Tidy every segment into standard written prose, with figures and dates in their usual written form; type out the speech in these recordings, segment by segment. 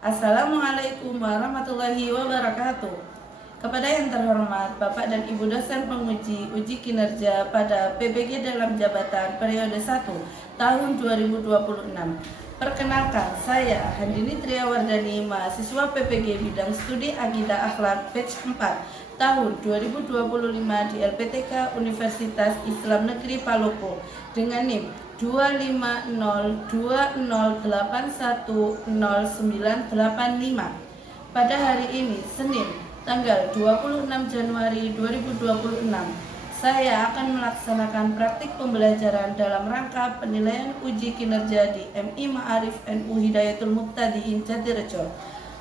Assalamualaikum warahmatullahi wabarakatuh. Kepada yang terhormat Bapak dan Ibu dosen penguji uji kinerja pada PBG dalam jabatan periode 1 tahun 2026. Perkenalkan, saya Handini Triawardani, mahasiswa PPG bidang studi Akidah Akhlak batch 4 tahun 2025 di LPTK Universitas Islam Negeri Palopo dengan NIM 25020810985. Pada hari ini, Senin, tanggal 26 Januari 2026, saya akan melaksanakan praktik pembelajaran dalam rangka penilaian uji kinerja di MI Ma'arif NU Hidayatul Muqtadiin Jatirejo.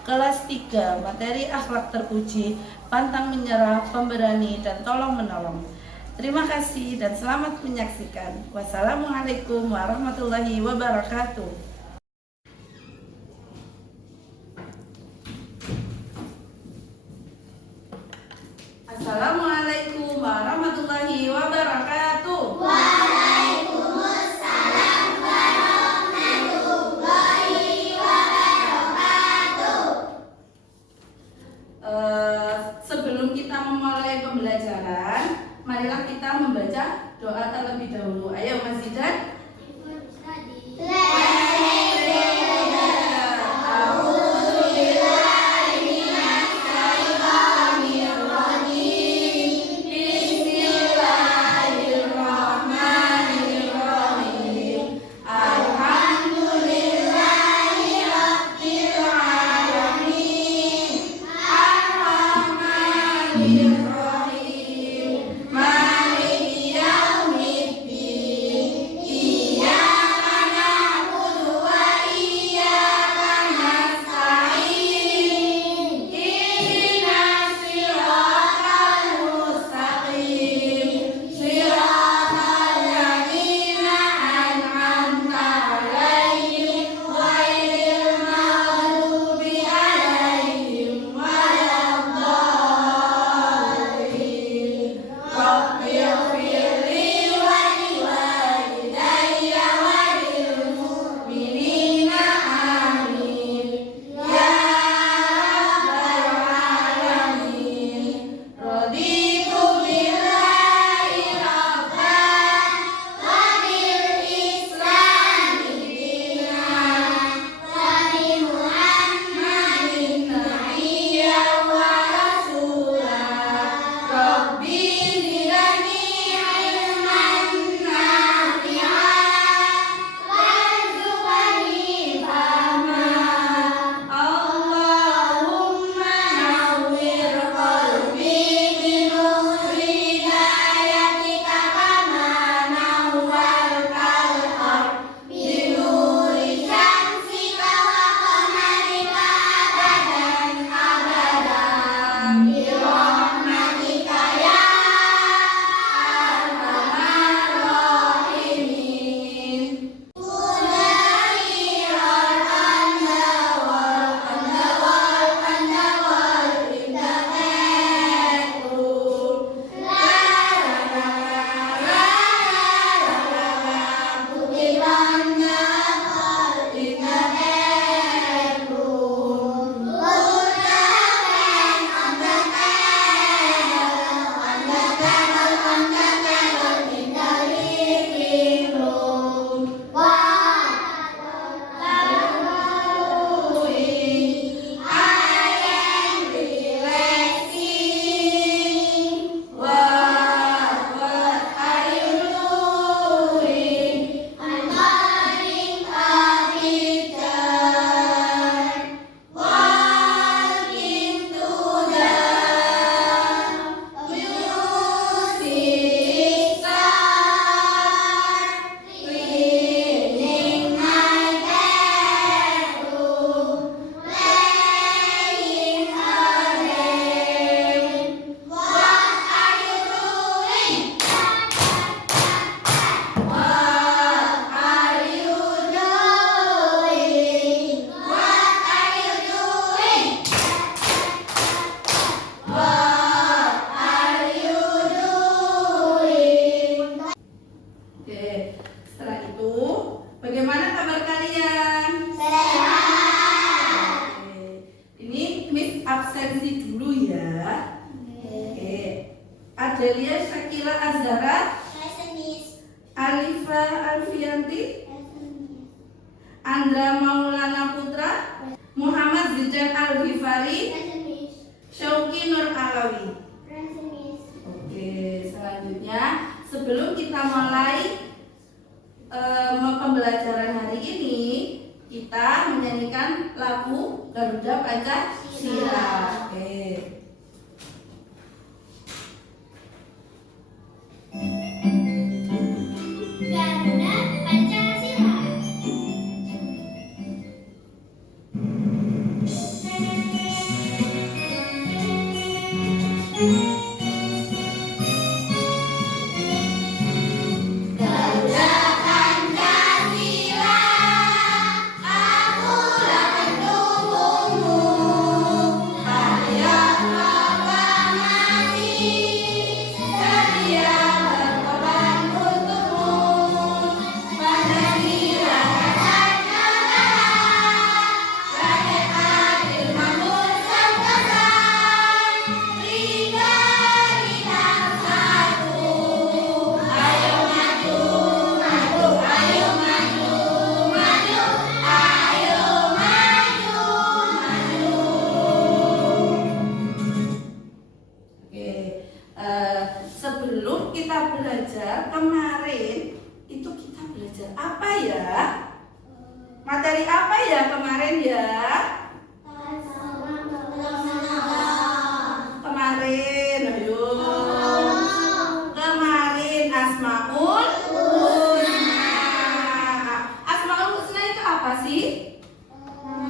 Kelas 3, materi akhlak teruji, pantang menyerah, pemberani, dan tolong menolong. Terima kasih dan selamat menyaksikan. Wassalamualaikum warahmatullahi wabarakatuh. Assalamualaikum warahmatullahi wabarakatuh. Waalaikumsalam warahmatullahi wabarakatuh. Sebelum kita memulai pembelajaran, marilah kita membaca doa terlebih dahulu. Ayo Mas Zidan. Miss absensi dulu ya. Oke. Adelia Syakila Azhara, Present, Miss. Alifa Alfianti, Present, Miss. Andra Maulana Putra, Muhammad Zidan Al-Ghifari, Present, Miss. Syauqi Nur Alawi. Present, Miss. Oke, selanjutnya sebelum kita mulai pembelajaran hari ini, kita menyanyikan lagu Garuda Pancasila. Oke. Garuda Pancasila. Garuda Pancasila, akulah pendukungmu. Patriot proklamasi, sedia berkorban untukmu. Pancasila dasar negara, rakyat adil makmur sentosa. Berikan kita satu. Ayo maju, maju, ayo maju, maju, ayo maju, maju. Oke, sebelum kita belajar kemarin itu kita belajar apa ya? Materi apa ya kemarin ya? Kemarin, ayo. Kemarin Asmaul Husna. Asmaul Husna itu apa sih?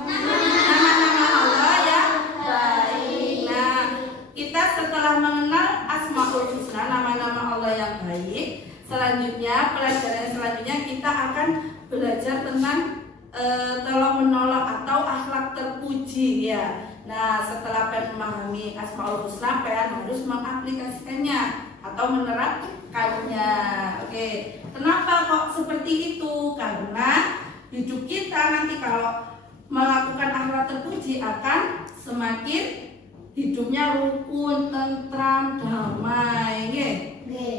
Nama-nama Allah yang baik. Nah, kita setelah mengenal Asmaul Husna, nama-nama Allah yang baik, selanjutnya pelajaran selanjutnya kita akan belajar tentang tolong menolong atau akhlak terpuji ya. Nah, setelah pengen memahami Asmaul Husna, pengen harus mengaplikasikannya atau menerapkannya. Oke, kenapa kok seperti itu? Karena hidup kita nanti kalau melakukan akhlak terpuji akan semakin hidupnya rukun, tentram, damai. Oke.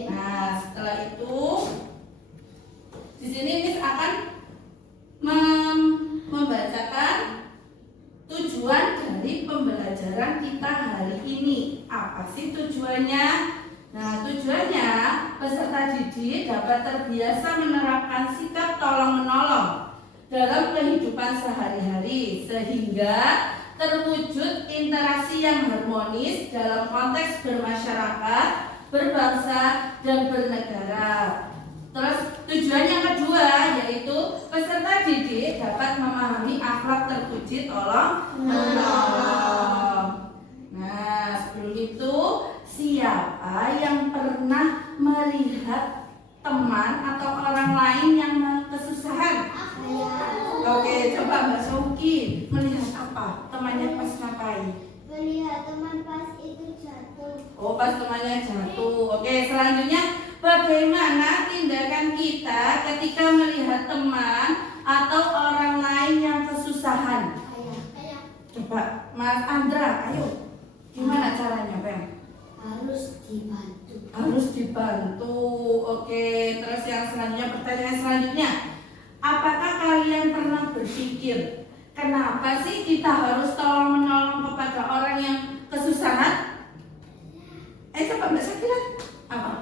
Nah, setelah itu di sini Miss akan membacakan tujuan dari pembelajaran kita hari ini. Apa sih tujuannya? Nah, tujuannya peserta didik dapat terbiasa menerapkan sikap tolong-menolong dalam kehidupan sehari-hari sehingga terwujud interaksi yang harmonis dalam konteks bermasyarakat, berbangsa, dan bernegara. Terus tujuan yang kedua yaitu peserta didik dapat memahami akhlak terpuji tolong menolong. Nah, sebelum itu siapa yang pernah melihat teman atau orang lain yang kesusahan? Oke, coba Mbak Syauqi melihat apa? Temannya pas ngapain? Melihat teman pas itu jatuh. Oh, pas temannya jatuh. Oke, selanjutnya bagaimana tindakan kita ketika melihat teman atau orang lain yang kesusahan? Ayah. Coba Mas Andra, ayo. Gimana caranya, Bang? Harus dibantu. Harus dibantu. Oke, terus yang selanjutnya, pertanyaan selanjutnya. Apakah kalian pernah berpikir kenapa sih kita harus tolong menolong kepada orang yang kesusahan? Coba Mbak Syakila, apa?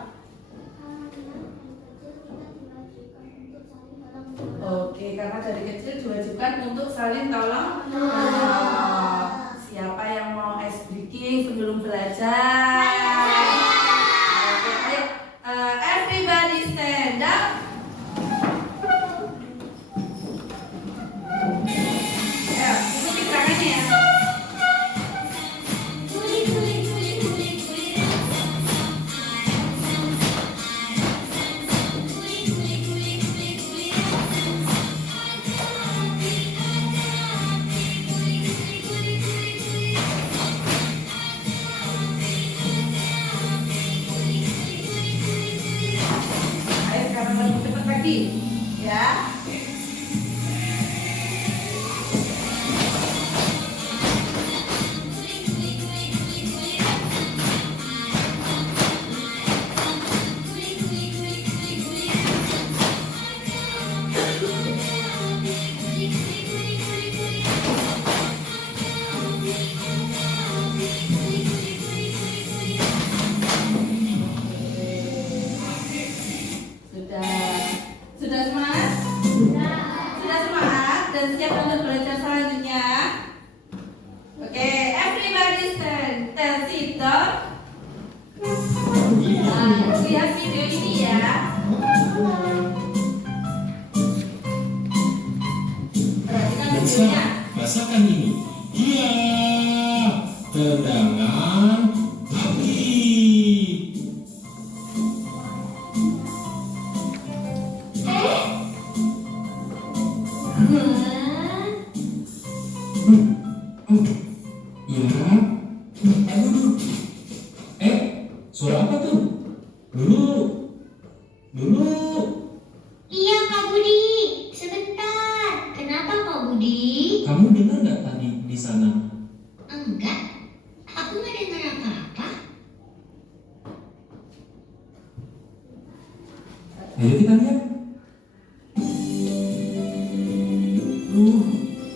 Oke, karena dari kecil diwajibkan untuk saling tolong menolong. Siapa yang mau ice breaking sebelum belajar? Oke, ayo, everybody stand up. Ya, ikuti gerakannya ya. ini ya. Perhatikan videonya. Masakan ini, iya, tendangan kaki. Ya, aduh, suara apa tuh? Dulu. Iya Kak Budi, sebentar. Kenapa Kak Budi? Kamu dengar nggak tadi di sana? Enggak, aku nggak dengar apa-apa. Ayo kita lihat.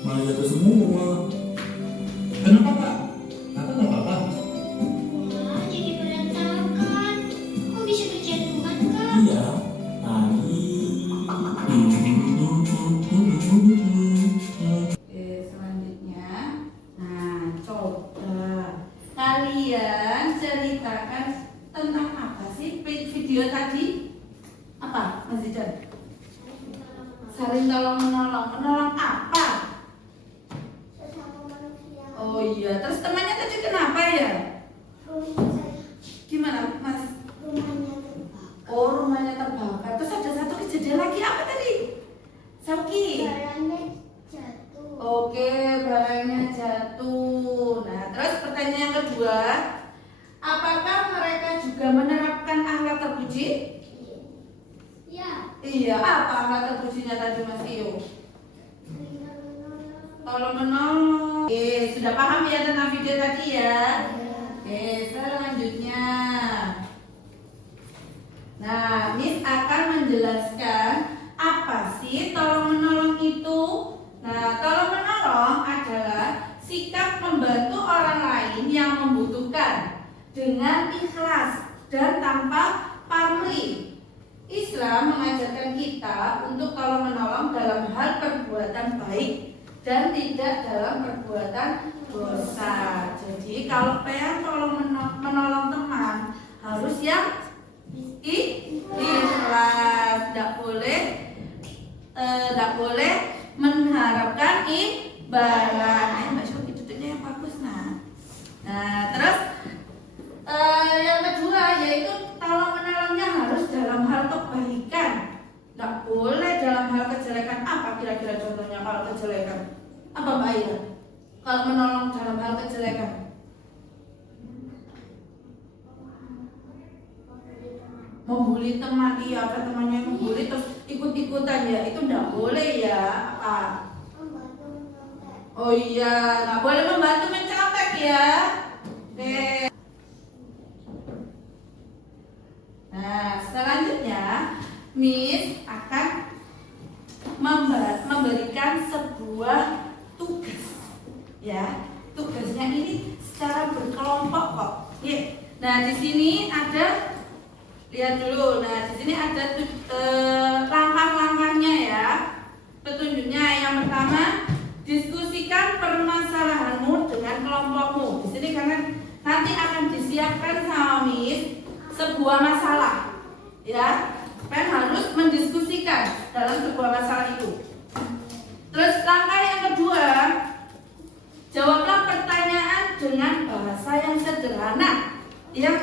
Malah jatuh semua. Kenapa Kak? Kakak nggak apa-apa? Wah, jadi berantakan. Kok bisa berjatuhan Kak? Iya. Tadi. Oke, selanjutnya. Nah, coba kalian ceritakan tentang apa sih video tadi? Apa, Mas Zidan? Saling tolong menolong. Menolong apa? Sesama manusia. Oh iya, terus temannya tadi kenapa ya? Gimana, Mas? Rumahnya terbakar. Oh, rumahnya terbakar. Terus ada satu kejadian lagi apa tadi? Sauki. Barangnya jatuh. Oke, barangnya jatuh. Nah, terus pertanyaan yang kedua, apakah mereka juga menerapkan akhlak terpuji? Ya. Iya, apa akhlak terpujinya tadi Mas Iyo? Tolong menolong. Oke, sudah paham ya tentang video tadi ya? Oke, selanjutnya. Nah, Miss akan menjelaskan apa sih tolong menolong itu. Nah, tolong menolong adalah sikap membantu orang lain yang membutuhkan dengan ikhlas dan tanpa pamrih. Islam mengajarkan kita untuk tolong menolong dalam hal perbuatan baik dan tidak dalam perbuatan dosa. Jadi kalau pengen tolong menolong teman harus yang ikhlas, tidak boleh mengharapkan imbalan. Mbak Syuki duduknya yang bagus nah terus yang kedua yaitu tolong menolongnya harus dalam hal kebaikan, tidak boleh dalam hal kejelekan. Apa kira-kira contohnya kalau kejelekan? Apa Mbak Ira? Kalau menolong dalam hal kejelekan? Membuli teman, iya, apa temannya yang membuli terus ikut-ikutan ya, itu tidak boleh ya. Apa? Oh iya, nggak boleh membantu mencontek ya. Oke. Nah, selanjutnya Miss akan memberikan sebuah tugas. Ya, tugasnya ini secara berkelompok kok. Nah, di sini ada, lihat dulu. Nah, di sini ada langkah-langkahnya ya. Petunjuknya yang pertama, diskusikan permasalahanmu dengan kelompokmu. Di sini karena nanti akan disiapkan sama Miss sebuah masalah. Ya, kan harus mendiskusikan dalam sebuah masalah itu. Terus langkah yang kedua, jawablah pertanyaan dengan bahasa yang sederhana, yang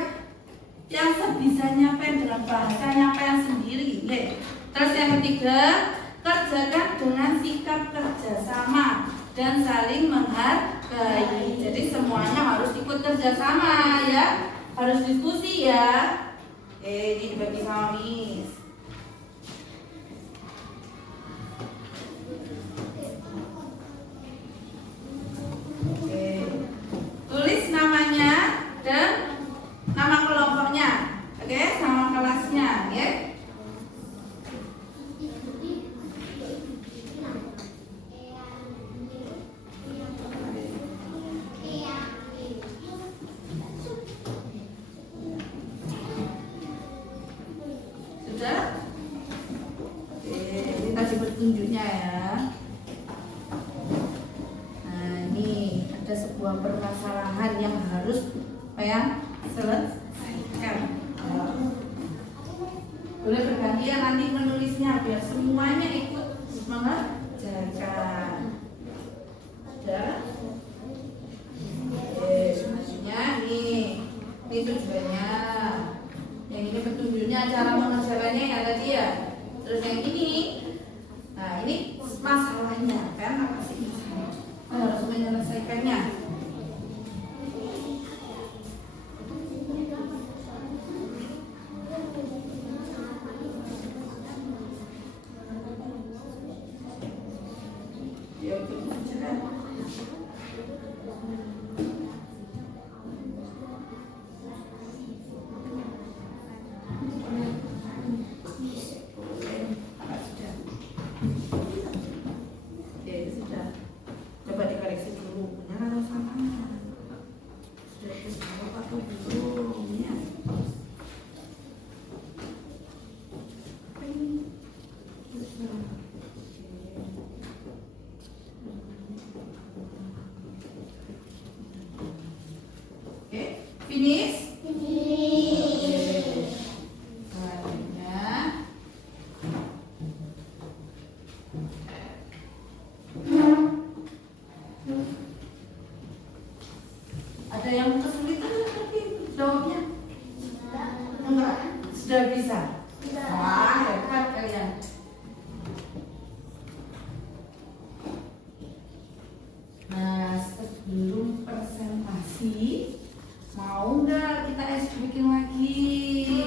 sebisanya dengan bahasanya sendiri. Terus yang ketiga, kerjakan dengan sikap kerjasama dan saling menghargai. Jadi semuanya harus ikut kerjasama ya, harus diskusi ya. Ini dibagi sama Miss. Tulis namanya dan nama kelompoknya, sama kelasnya, Sudah? Ini tadi petunjuknya ya. Nah, ini ada sebuah permasalahan yang harus selesaikan. kalian nanti menulisnya biar semuanya ikut mengerjakan. Ada? Maksudnya nih, ini tujuannya. Yang ini petunjuknya cara mengerjakannya yang tadi ya. Terus yang ini, nah ini masalahnya kan apa sih masalahnya? Harus menyelesaikannya. Ya, coba dikoreksi dulu, benar atau salah? Sudah dijawab atau belum? Ya. Oke, finish? Selanjutnya. Ada yang kesulitan tapi jawabnya? Enggak, sudah bisa. Wah, hebat kalian. Nah, sebelum presentasi, mau nggak kita bikin lagi?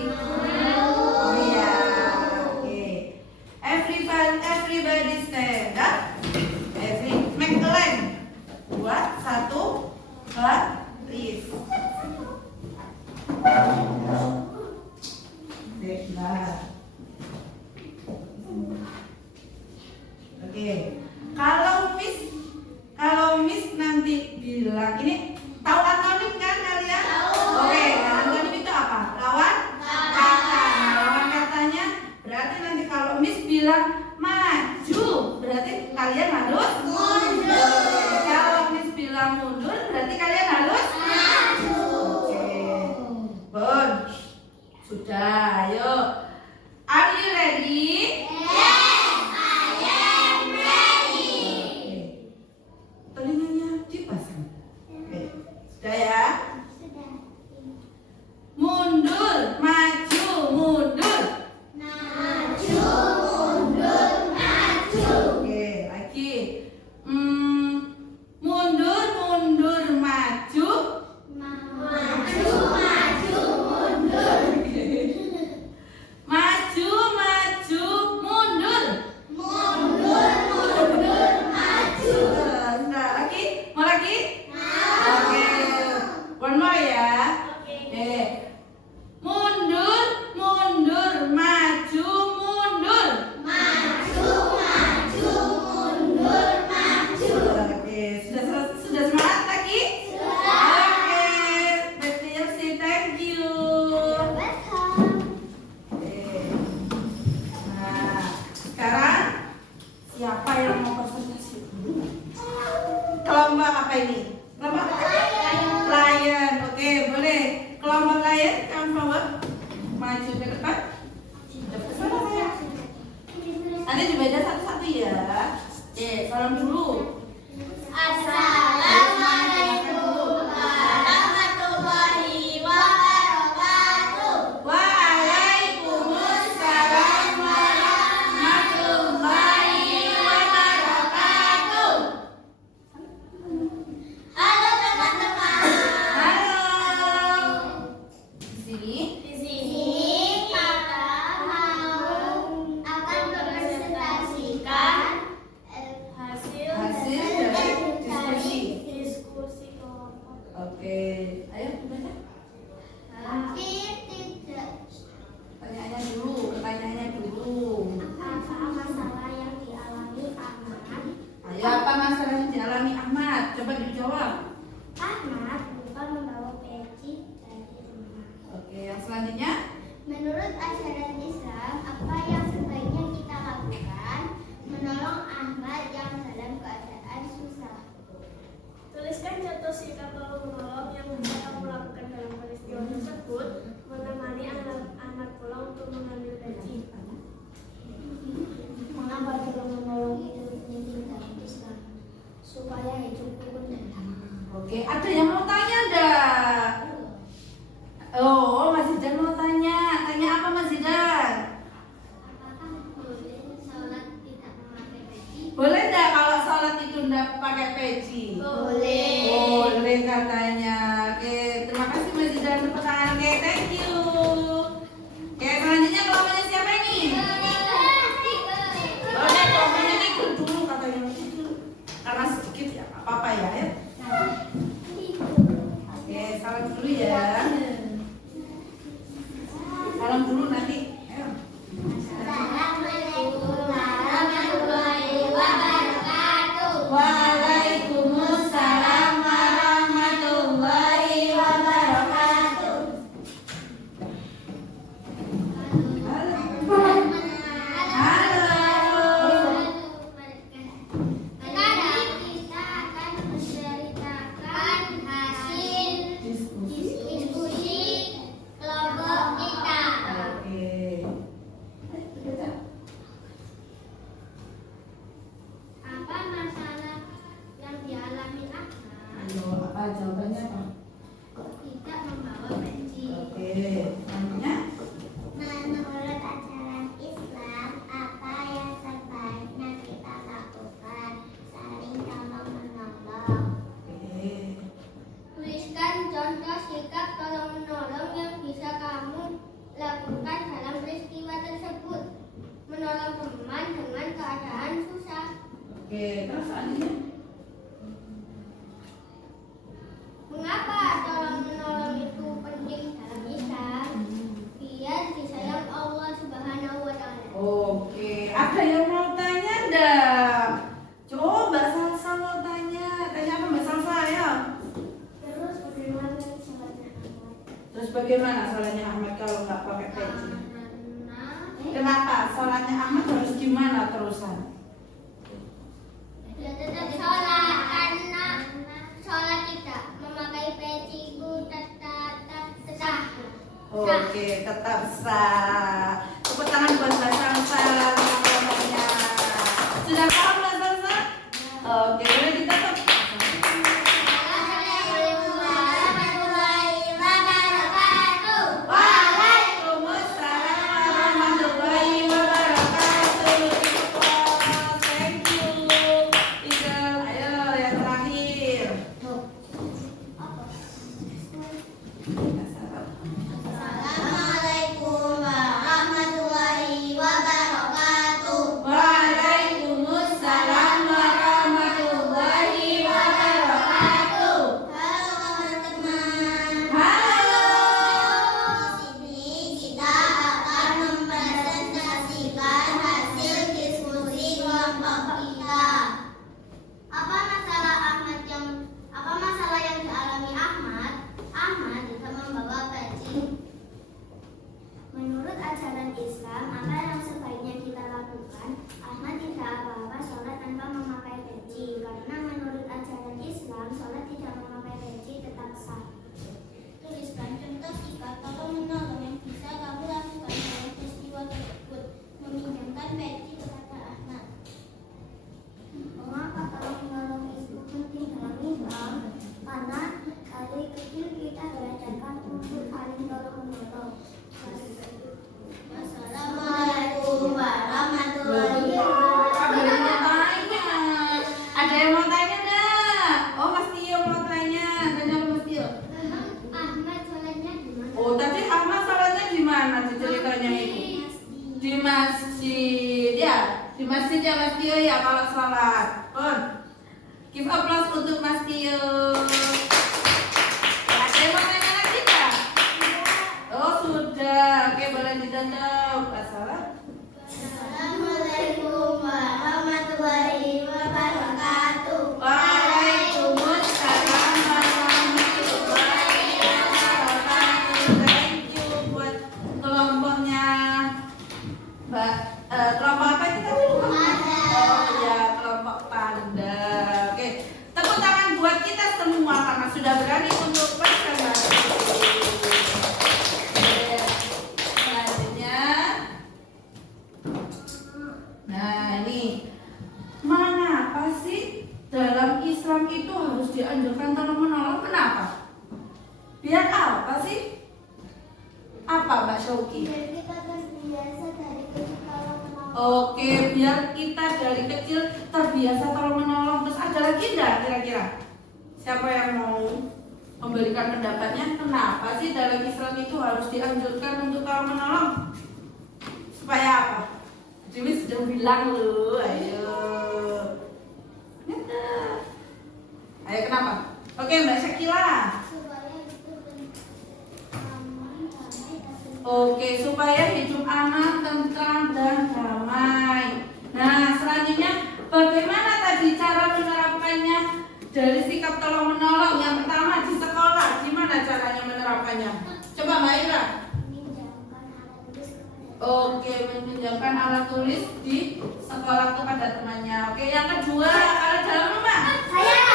Oh iya, oke. Everybody stand up. Make a line. Buat 1, 2, 3. Nah. Oke. Kalau Miss nanti bilang ini, tahu anonim kan kalian? Oke, anonim itu apa? Lawan kata. Lawan katanya berarti nanti kalau Miss bilang maju, berarti kalian harus mundur. Kalau Miss bilang mundur, berarti kalian harus maju. Oke. Bon. Sudah, ayo. Are you ready? Telinganya dipasang. Oke. Sudah ya? Mundur, maju, mundur. Oke, lagi. Mundur, mundur, maju. Maju, maju, mundur. Nah, lagi? Mau lagi? Oke. One more ya. Oke. Mundur, mundur, maju, mundur. Oke, sudah semangat lagi? Oke. Berarti say thank you. Oke. Nah, sekarang siapa yang mau presentasi dulu? Kelompok apa ini? Kelompok Lion. Oke, boleh. Kelompok Lion, come forward. Maju ke depan. Ke sana saya. Nanti dibaca satu-satu ya. Oke, salam dulu. Assalamualaikum warahmatullahi wabarakatuh. Waalaikumsalam warahmatullahi wabarakatuh. Halo teman-teman. Halo. Di sini Di sini kakak akan mempresentasikan hasil dari diskusi kelompok. oke. Ayo baca. Hampir tidak Pertanyaannya dulu. apa masalah yang dialami Ahmad. Ayo, apa masalah yang dialami Ahmad? Coba dijawab. Ahmad lupa membawa peci dari rumah. Oke, yang selanjutnya. Menurut ajaran Islam, apa yang sebaiknya kita lakukan menolong Ahmad yang dalam keadaan susah? Tuliskan contoh sikap tolong menolong yang bisa kamu lakukan dalam salam dulu ya. Salam dulu nanti. Ayo. Assalamualaikum warahmatullahi wabarakatuh. Waalaikumsalam warahmatullahi wabarakatuh. Sekarang kita akan menceritakan hasil diskusi kelompok kita. Oke. Apa masalah yang dialami Ahmad Ayo, apa jawabannya apa? tidak membawa peci? Oke. Namanya? Menurut ajaran Islam, apa yang sebaiknya kita lakukan? Saling tolong menolong. Oke. Tuliskan contoh sikap tolong menolong yang bisa kamu lakukan dalam peristiwa tersebut. Menolong teman dengan keadaan susah. Oke, terus selanjutnya? Mengapa tolong menolong itu penting dalam Islam? Biar disayang Allah Subhanahu wa Ta'ala. Oke, ada yang mau tanya enggak? Coba Mbak Salsa mau tanya. Tanya apa Mbak Salsa ya? Terus bagaimana sholatnya Ahmad? Terus bagaimana sholatnya Ahmad kalau nggak pakai peci? Karena Kenapa? Sholatnya Ahmad harus gimana terusan? ya tetap sholat karena sholat tidak memakai peci itu tetap sah. Oke, tetap sah. Tepuk tangan buat Mbak Salsa teman-temannya. Sudah paham Mbak Salsa? Oke, boleh ditutup. Assalamualaikum warahmatullahi wabarakatuh. Waalaikumsalam warahmatullahi wabarakatuh. Thank you. Tinggal, ayo yang terakhir. Assalamualaikum warahmatullahi wabarakatuh. Waalaikumsalam warahmatullahi wabarakatuh. Halo teman-teman. Halo. Di sini kita akan mempresentasikan hasil diskusi kelompok kita. Apa masalah yang dialami Ahmad? Ahmad tidak membawa peci. Menurut ajaran Islam, apa yang sebaiknya kita lakukan? Ahmad tidak apa-apa sholat tanpa memakai peci, karena menurut ajaran Islam, sholat tidak memakai peci tetap sah. Tuliskan contoh sikap atau menolong yang bisa kamu lakukan dalam peristiwa tersebut. Meminjamkan peci kepada Ahmad. Mengapa tolong menolong itu penting dalam Islam? Karena dari kecil kita diajarkan untuk saling tolong menolong. Assalamualaikum warahmatullahi wabarakatuh. Ada yang mau tanya enggak? Oh, Mas Tio mau tanya. Tanya apa Mas Tio? Ahmad sholatnya di mana? Oh, tadi Ahmad sholatnya di mana ceritanya itu? Di masjid ya. Di masjid ya Mas Tio ya kalau sholat. Pun. Give applause untuk Mas Tio. Ada yang mau tanya lagi enggak? Oh, sudah. Oke, boleh ditutup. Assalam. Assalamualaikum warahmatullahi wabarakatuh. Waalaikumsalam warahmatullahi wabarakatuh. Thank you buat kelompoknya Mbak. Kelompok apa kita? Panda. Oh ya, kelompok Panda. Oke, tepuk tangan buat kita semua karena sudah berani untuk presentasi. Oke, selanjutnya. Nah, ini mengapa sih dalam Islam itu harus dianjurkan tolong menolong? Kenapa? Biar apa sih? Apa Mbak Syauki? Biar kita terbiasa dari kecil tolong menolong. Oke, biar kita dari kecil terbiasa tolong menolong. Terus ada lagi enggak kira-kira? Siapa yang mau memberikan pendapatnya? Kenapa sih dalam Islam itu harus dianjurkan untuk tolong menolong? Supaya apa? Dewi sudah bilang loh, ayo. Ayo kenapa? Oke Mbak Syakila. Supaya itu Oke, supaya hidup aman, tentram, dan damai. Nah, selanjutnya bagaimana tadi cara menerapkannya? Dari sikap tolong menolong yang pertama di sekolah, gimana caranya menerapkannya? Coba Mbak Ira. Oke, meminjamkan alat tulis di sekolah kepada temannya. Oke, yang kedua, kalau dalam rumah. Saya.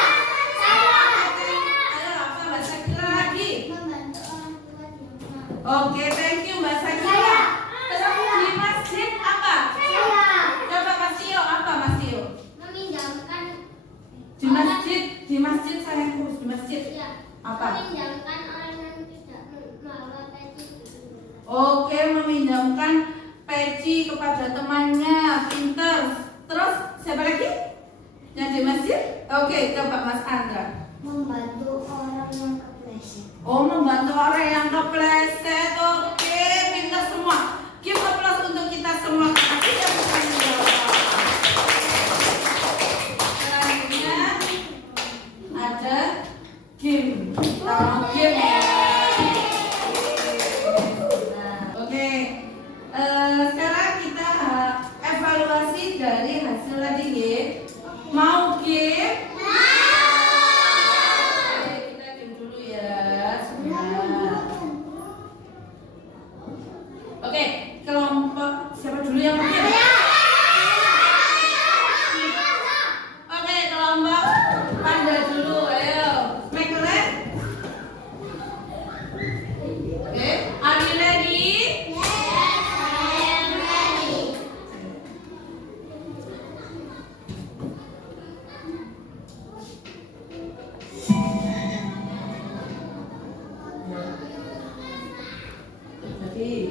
Ayo, apa Mbak Sakira lagi? Membantu orang tua di rumah. Oke, thank you Mbak Sakira. Saya. Terus di masjid apa? Saya. Coba Mas Tio, apa Mas Tio? Meminjamkan. Di masjid saya terus di masjid. Ya. Apa? Meminjamkan orang yang tidak membawa peci. Oke, meminjamkan peci kepada temannya, pinter. Terus siapa lagi? Yang di masjid? Oke, coba Mas Andra. Membantu orang yang kepleset. Oh, membantu orang yang kepleset. Oke, pinter semua. Give applause untuk kita semua. Kasih yang bertanggung jawab. Selanjutnya ada game. Tahu game ya? Nah, oke. Sekarang kita evaluasi dari hasil tadi ya. Mau game? Oke, kita game dulu ya. Sebentar. Oke, kelompok siapa dulu yang mau game? Oke, kelompok Panda dulu, ayo. Michael. Oke, are you ready? Jadi,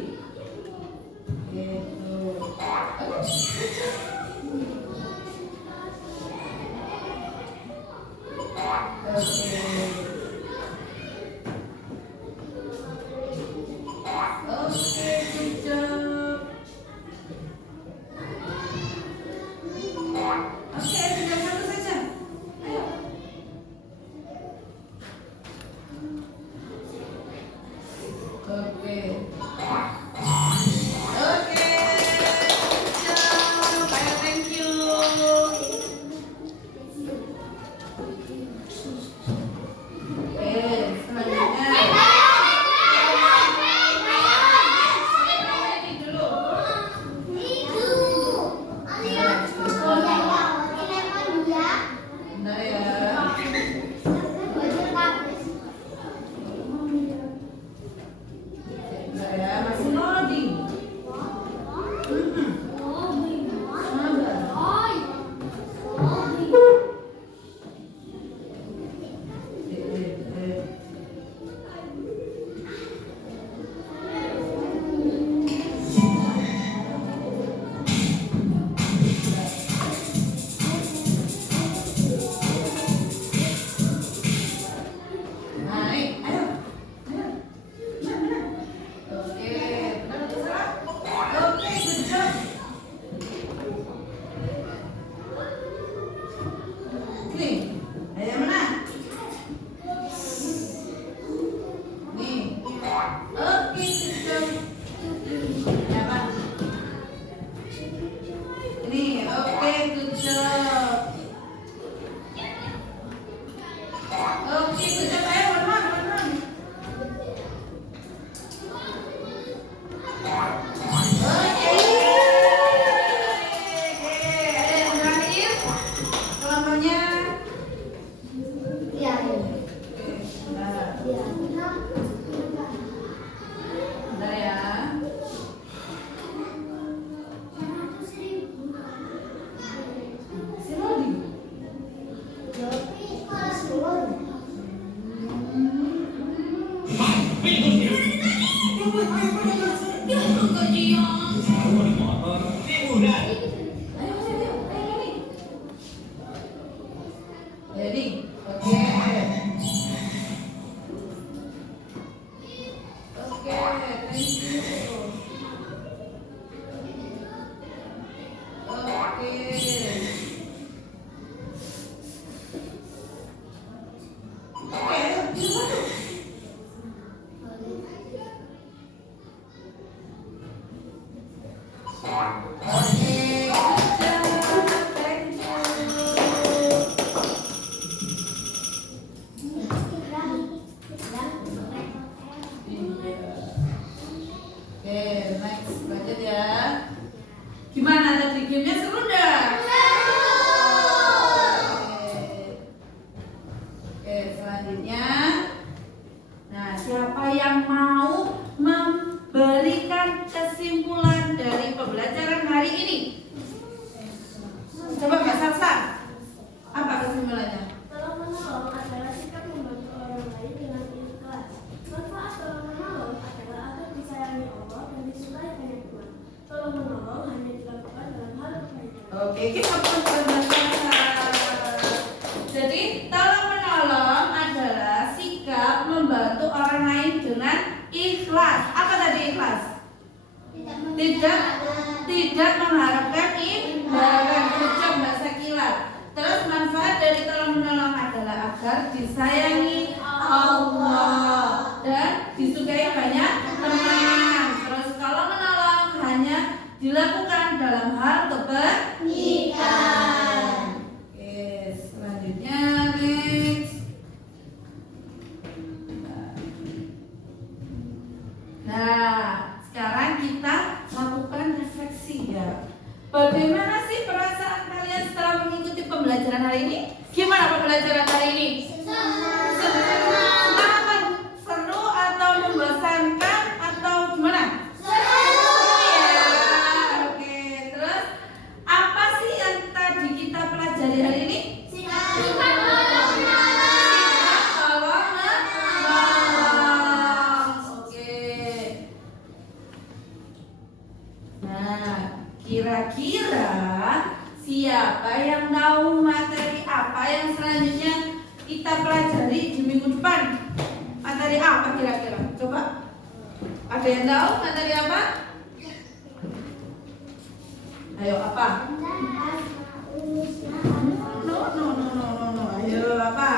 Oke, good job. Oke, tinggal satu saja. Ayo. Oke. Oke. Good job. Ayo, thank you. Oke, selanjutnya. Ini dulu. Bentar ya. Bentar ya, masih loading. Sabar. Naik, ayo. Ayo. Oke, benar atau salah? Oke, good job. Nih, ayo mana? Nih. Oke, good job. Apa? Ini, oke, good job. Oke, good job. Ayo, one. Oke. Yang terakhir, kelompoknya. Ya. Bentar. Bentar ya. Masih loading. Jadi, oke. Oke, thank you. Oke. Oke, ayo, coba. siapa yang mau memberikan kesimpulan dari pembelajaran hari ini? Coba Mbak Salsa, apa kesimpulannya? Tolong menolong adalah sikap membantu orang lain dengan ikhlas. Manfaat tolong menolong adalah agar disayangi Allah dan disukai banyak teman. Tolong menolong hanya dilakukan dalam hal kebaikan. Oke, kita putar Mbak Salsa. Jadi tolong menolong adalah sikap membantu orang lain dengan ikhlas. Apa tadi ikhlas? Tidak mengharapkan imbalan. Ucap bahasa kilat. Terus manfaat dari tolong menolong adalah agar disayangi Allah dan disukai banyak teman. Terus kalau menolong hanya dilakukan dalam hal kebaikan. Oke, selanjutnya next. Nah, sekarang kita lakukan refleksi ya. Bagaimana sih perasaan kalian setelah mengikuti pembelajaran hari ini? Gimana pembelajaran hari ini? Semangat, seru atau membosankan atau gimana? Seru ya. Oke, terus apa sih yang tadi kita pelajari hari ini? Sikap tolong menolong. Oke. Nah, kira-kira siapa yang tahu materi apa yang selanjutnya kita pelajari di minggu depan? Materi apa kira-kira? Coba. Ada yang tahu materi apa? Ayo apa? No. Ayo apa?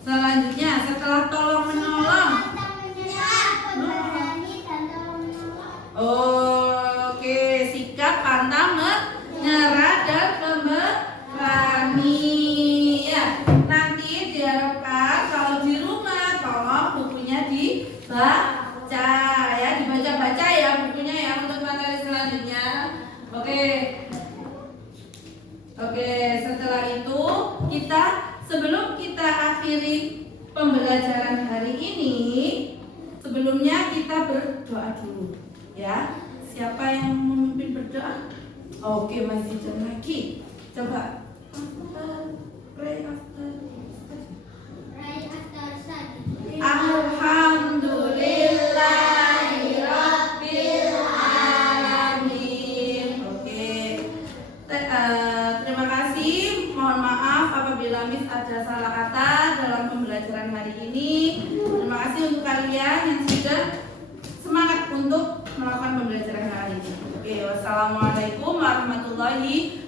Selanjutnya setelah tolong menolong. Oke, sikap pantang menyerah dan pemberani. Ya, nanti diharapkan kalau di rumah tolong bukunya dibaca ya, dibaca-baca ya bukunya ya untuk materi selanjutnya. Oke, setelah itu sebelum kita akhiri pembelajaran hari ini, sebelumnya kita berdoa dulu. Ya, siapa yang memimpin berdoa? Oke, masih jam lagi. Coba. Pray after. Alhamdulillahirabbil alamin. Oke. Terima kasih. Mohon maaf apabila Miss ada salah kata dalam pembelajaran hari ini. Terima kasih untuk kalian yang sudah semangat untuk melakukan pembelajaran hari ini. Oke, wassalamualaikum warahmatullahi